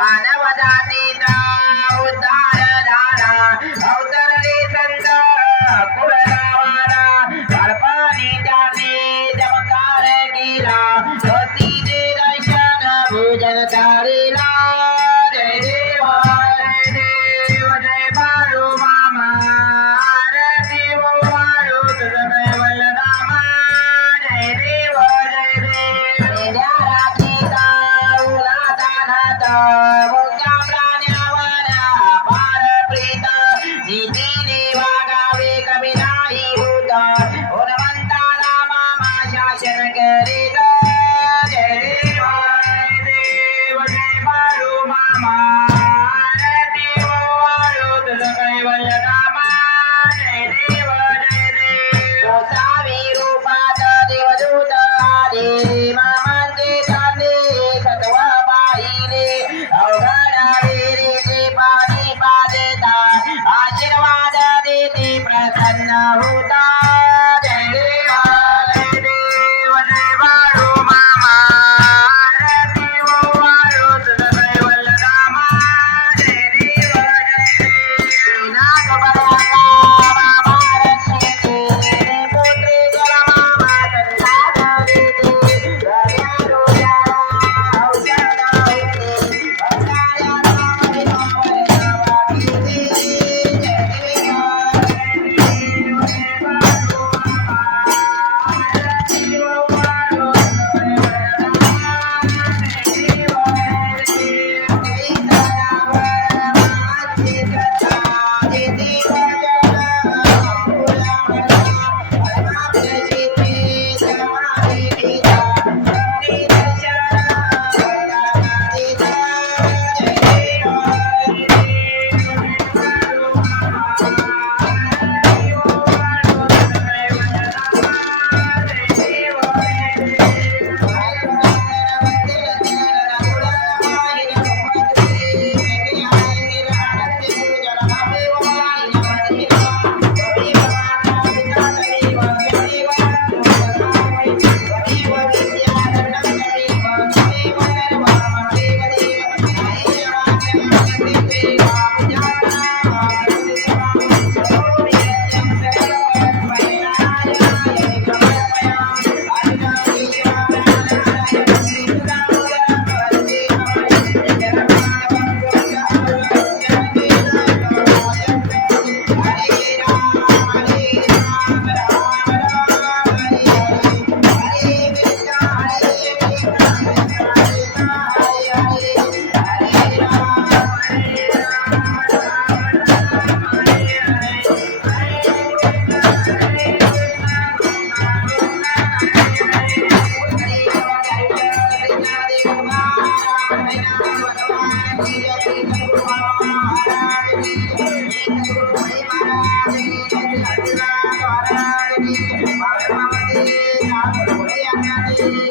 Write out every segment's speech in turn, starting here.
మానవజాతీత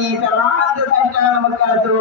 ಈ ಕರ್ನಾಟಕ ಸರ್ಕಾರ ನಮಸ್ಕರಿಸಲು